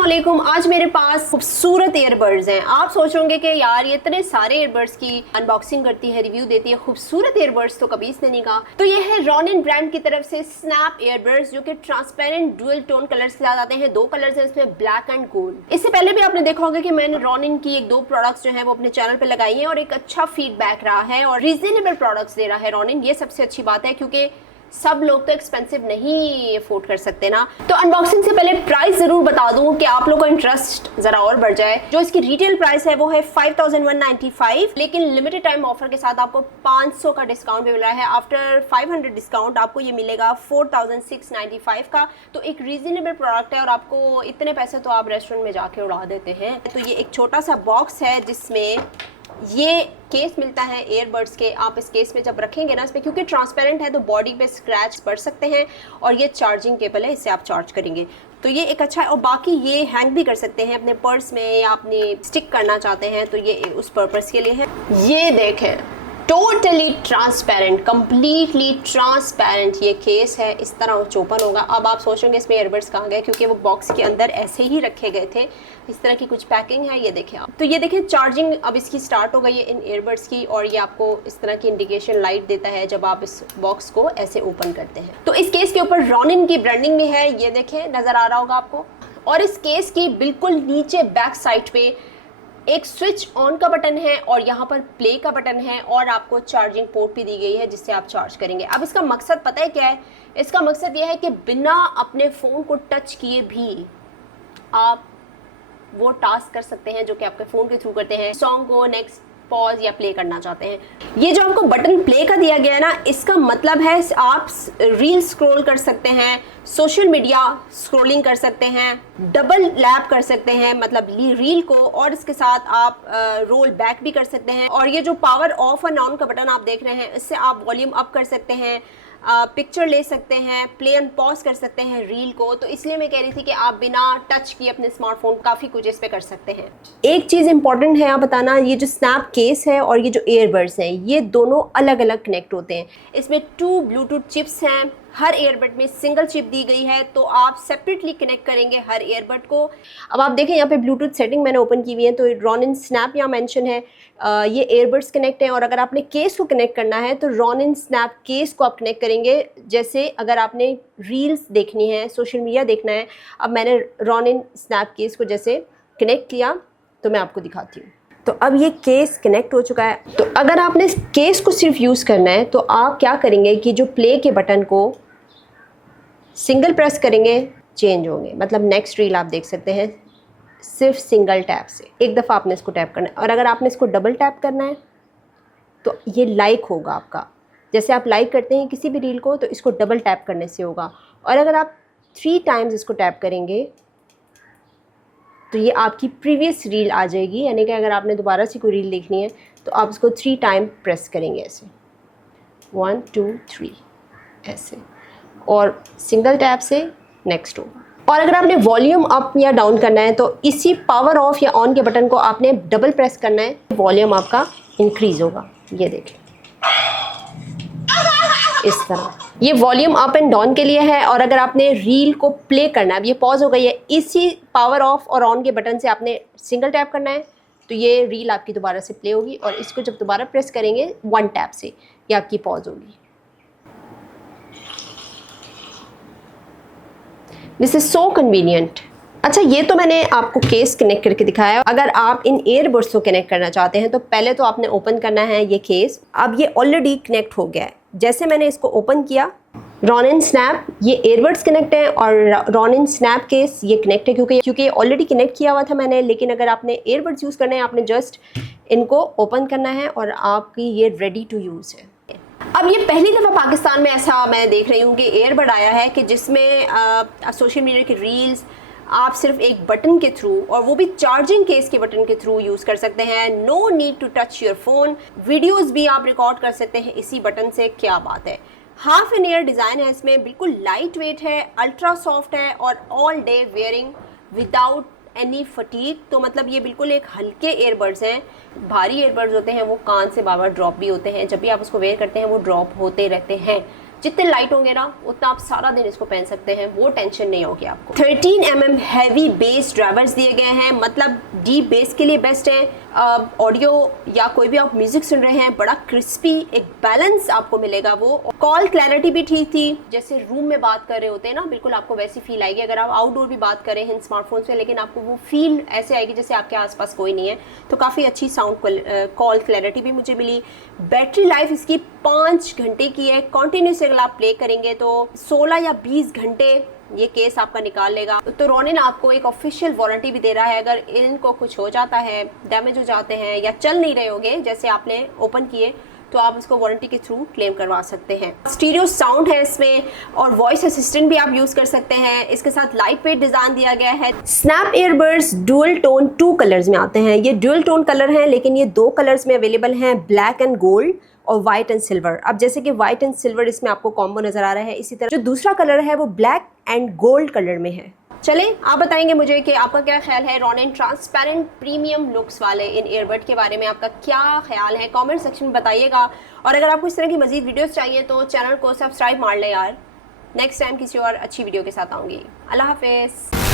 अस्सलामुअलैकुम। आज मेरे पास खूबसूरत ईयरबड्स हैं। आप सोचोगे कि यार ये इतने सारे ईयरबड्स की अनबॉक्सिंग करती है, रिव्यू देती है, खूबसूरत ईयरबड्स तो कभी इसने नहीं कहा। तो ये है रॉनिन ब्रांड की तरफ से स्नैप ईयरबड्स, जो कि ट्रांसपेरेंट डुअल टोन कलर्स के साथ आते हैं। दो कलर्स हैं इसमें, ब्लैक एंड गोल्ड। इससे पहले भी आपने देखा होगा कि मैंने रॉनिन की एक दो प्रोडक्ट्स जो है वो अपने चैनल पर लगाई है और एक अच्छा फीडबैक रहा है और रीजनेबल प्रोडक्ट्स दे रहा है रॉनिन। ये सबसे अच्छी बात है क्योंकि सब लोग तो एक्सपेंसिव नहीं अफोर्ड कर सकते ना। तो अनबॉक्सिंग से पहले प्राइस जरूर बता दूं कि आप लोगों का इंटरेस्ट जरा और बढ़ जाए। जो इसकी रिटेल प्राइस है वो है 5195, लेकिन लिमिटेड टाइम ऑफर के साथ आपको 500 का डिस्काउंट भी मिल रहा है। आफ्टर 500 डिस्काउंट आपको ये मिलेगा 4695 का। तो एक रीजनेबल प्रोडक्ट है और आपको इतने पैसे तो आप रेस्टोरेंट में जाके उड़ा देते हैं। तो ये एक छोटा सा बॉक्स है जिसमें ये केस मिलता है ईयरबड्स के। आप इस केस में जब रखेंगे ना, इस पे क्योंकि ट्रांसपेरेंट है तो बॉडी पे स्क्रैच पड़ सकते हैं और ये चार्जिंग केबल है, इससे आप चार्ज करेंगे तो ये एक अच्छा है। और बाकी ये हैंग भी कर सकते हैं अपने पर्स में या अपने स्टिक करना चाहते हैं तो ये उस पर्पस के लिए है। ये देखें, टोटली ट्रांसपेरेंट, कंप्लीटली ट्रांसपेरेंट ये केस है। इस तरह चोपन होगा। अब आप सोचेंगे इसमें ईयरबड्स कहाँ गए, क्योंकि वो बॉक्स के अंदर ऐसे ही रखे गए थे। इस तरह की कुछ पैकिंग है, ये देखें आप। तो ये देखें चार्जिंग अब इसकी स्टार्ट हो गई है इन ईयरबड्स की, और ये आपको इस तरह की इंडिकेशन लाइट देता है जब आप इस बॉक्स को ऐसे ओपन करते हैं। तो इस केस के ऊपर रॉनिन की ब्रांडिंग भी है, ये देखें, नजर आ रहा होगा आपको। और इस केस की बिल्कुल नीचे बैक साइड पे एक स्विच ऑन का बटन है और यहाँ पर प्ले का बटन है और आपको चार्जिंग पोर्ट भी दी गई है जिससे आप चार्ज करेंगे। अब इसका मकसद पता है क्या है? इसका मकसद यह है कि बिना अपने फ़ोन को टच किए भी आप वो टास्क कर सकते हैं जो कि आपके फ़ोन के थ्रू करते हैं। सॉन्ग को नेक्स्ट पॉज या प्ले करना चाहते हैं। ये जो आपको बटन प्ले का दिया गया है ना, इसका मतलब है आप रील स्क्रॉल कर सकते हैं, सोशल मीडिया स्क्रॉलिंग कर सकते हैं, डबल लैप कर सकते हैं मतलब रील को, और इसके साथ आप रोल बैक भी कर सकते हैं। और ये जो पावर ऑफ एंड ऑन का बटन आप देख रहे हैं, इससे आप वॉल्यूम अप कर सकते हैं, पिक्चर ले सकते हैं, प्ले एंड पॉज कर सकते हैं रील को। तो इसलिए मैं कह रही थी कि आप बिना टच किए अपने स्मार्टफोन काफ़ी कुछ इस पे कर सकते हैं। एक चीज़ इंपॉर्टेंट है आप बताना, ये जो स्नैप केस है और ये जो ईयरबड्स हैं ये दोनों अलग अलग कनेक्ट होते हैं। इसमें 2 ब्लूटूथ चिप्स हैं, हर ईयरबड में सिंगल चिप दी गई है, तो आप सेपरेटली कनेक्ट करेंगे हर ईयरबड को। अब आप देखें यहाँ पे ब्लूटूथ सेटिंग मैंने ओपन की हुई है, तो रॉनिन स्नैप यहाँ मेंशन है। ये ईयरबड्स कनेक्ट हैं, और अगर आपने केस को कनेक्ट करना है तो रॉनिन स्नैप केस को आप कनेक्ट करेंगे। जैसे अगर आपने रील्स देखनी है, सोशल मीडिया देखना है, अब मैंने रॉनिन स्नैप केस को जैसे कनेक्ट किया तो मैं आपको दिखाती हूँ। तो अब ये केस कनेक्ट हो चुका है। तो अगर आपने इस केस को सिर्फ यूज़ करना है तो आप क्या करेंगे कि जो प्ले के बटन को सिंगल प्रेस करेंगे, चेंज होंगे, मतलब नेक्स्ट रील आप देख सकते हैं सिर्फ सिंगल टैप से। एक दफ़ा आपने इसको टैप करना है, और अगर आपने इसको डबल टैप करना है तो ये लाइक होगा आपका। जैसे आप लाइक करते हैं किसी भी रील को तो इसको डबल टैप करने से होगा। और अगर आप 3 टाइम्स इसको टैप करेंगे तो ये आपकी प्रीवियस रील आ जाएगी, यानी कि अगर आपने दोबारा से कोई रील देखनी है तो आप इसको 3 टाइम प्रेस करेंगे ऐसे, 1 2 3 ऐसे, और सिंगल टैप से नेक्स्ट होगा। और अगर आपने वॉल्यूम अप या डाउन करना है तो इसी पावर ऑफ या ऑन के बटन को आपने डबल प्रेस करना है, वॉल्यूम आपका इंक्रीज़ होगा। ये देखें इस तरह, ये वॉल्यूम अप एंड डाउन के लिए है। और अगर आपने रील को प्ले करना है, अब ये पॉज हो गई है, इसी पावर ऑफ और ऑन के बटन से आपने सिंगल टैप करना है तो ये रील आपकी दोबारा से प्ले होगी, और इसको जब दोबारा प्रेस करेंगे 1 टैप से ये आपकी पॉज होगी। This is so convenient. अच्छा, ये तो मैंने आपको केस कनेक्ट करके दिखाया। अगर आप इन ईयरबड्स को कनेक्ट करना चाहते हैं तो पहले तो आपने ओपन करना है ये केस। अब ये ऑलरेडी कनेक्ट हो गया है। जैसे मैंने इसको ओपन किया, रॉनिन स्नैप, ये ईयरबड्स कनेक्ट है और रॉनिन स्नैप केस ये कनेक्ट है क्योंकि ऑलरेडी कनेक्ट किया हुआ था मैंने। लेकिन अगर आपने ईयरबड्स यूज़ करने हैं, आपने जस्ट इनको ओपन करना है और आपकी ये रेडी टू यूज़ है। अब ये पहली दफ़ा पाकिस्तान में ऐसा मैं देख रही हूँ कि ईयरबड आया है कि जिसमें सोशल मीडिया की रील्स आप सिर्फ एक बटन के थ्रू, और वो भी चार्जिंग केस के बटन के थ्रू यूज़ कर सकते हैं। No need to touch your phone. Videos भी आप रिकॉर्ड कर सकते हैं इसी बटन से। क्या बात है। हाफ एन ईयर डिज़ाइन है इसमें, बिल्कुल लाइट वेट है, अल्ट्रा सॉफ्ट है और all day wearing without any fatigue. तो मतलब ये बिल्कुल एक हल्के ईयरबड्स हैं। भारी ईयरबड्स होते हैं वो कान से बार बार ड्रॉप भी होते हैं, जब भी आप उसको वेयर करते हैं वो ड्रॉप होते रहते हैं। जितने लाइट होंगे ना उतना आप सारा दिन इसको पहन सकते हैं, वो टेंशन नहीं होगी आपको। 13mm हैवी बेस ड्राइवर्स दिए गए हैं, मतलब डीप बेस के लिए बेस्ट है। ऑडियो या कोई भी आप म्यूजिक सुन रहे हैं, बड़ा क्रिस्पी एक बैलेंस आपको मिलेगा। वो कॉल क्लैरिटी भी ठीक थी, जैसे रूम में बात कर रहे होते हैं ना, बिल्कुल आपको वैसी फील आएगी। अगर आप आउटडोर भी बात कर रहे हैं स्मार्टफोन से, लेकिन आपको वो फील ऐसे आएगी जैसे आपके आसपास कोई नहीं है। तो काफ़ी अच्छी साउंड कॉल क्लैरिटी भी मुझे मिली। बैटरी लाइफ इसकी 5 घंटे की है। कॉन्टिन्यूस अगर आप प्ले करेंगे तो 16 या 20 घंटे ये केस आपका निकाल लेगा। तो रोनिन आपको एक ऑफिशियल वारंटी भी दे रहा है, अगर इनको कुछ हो जाता है, डैमेज हो जाते हैं या चल नहीं रहे होंगे जैसे आपने ओपन किए, तो आप उसको वारंटी के थ्रू क्लेम करवा सकते हैं। स्टीरियो साउंड है इसमें और वॉइस असिस्टेंट भी आप यूज कर सकते हैं। इसके साथ लाइट वेट डिजाइन दिया गया है। Snap earbuds dual tone 2 colours में आते हैं। ये डुअल टोन कलर हैं, लेकिन ये 2 कलर्स में अवेलेबल हैं, ब्लैक एंड गोल्ड और व्हाइट एंड सिल्वर। अब जैसे कि व्हाइट एंड सिल्वर इसमें आपको कॉम्बो नजर आ रहा है, इसी तरह जो दूसरा कलर है वो ब्लैक एंड गोल्ड कलर में है। चले आप बताएंगे मुझे कि आपका क्या ख्याल है रोनिन ट्रांसपेरेंट प्रीमियम लुक्स वाले इन ईयरबड के बारे में। आपका क्या ख्याल है कमेंट सेक्शन में बताइएगा। और अगर आपको इस तरह की मजीद वीडियोस चाहिए तो चैनल को सब्सक्राइब मार ले यार। नेक्स्ट टाइम किसी और अच्छी वीडियो के साथ आऊँगी। अल्लाह हाफिज़।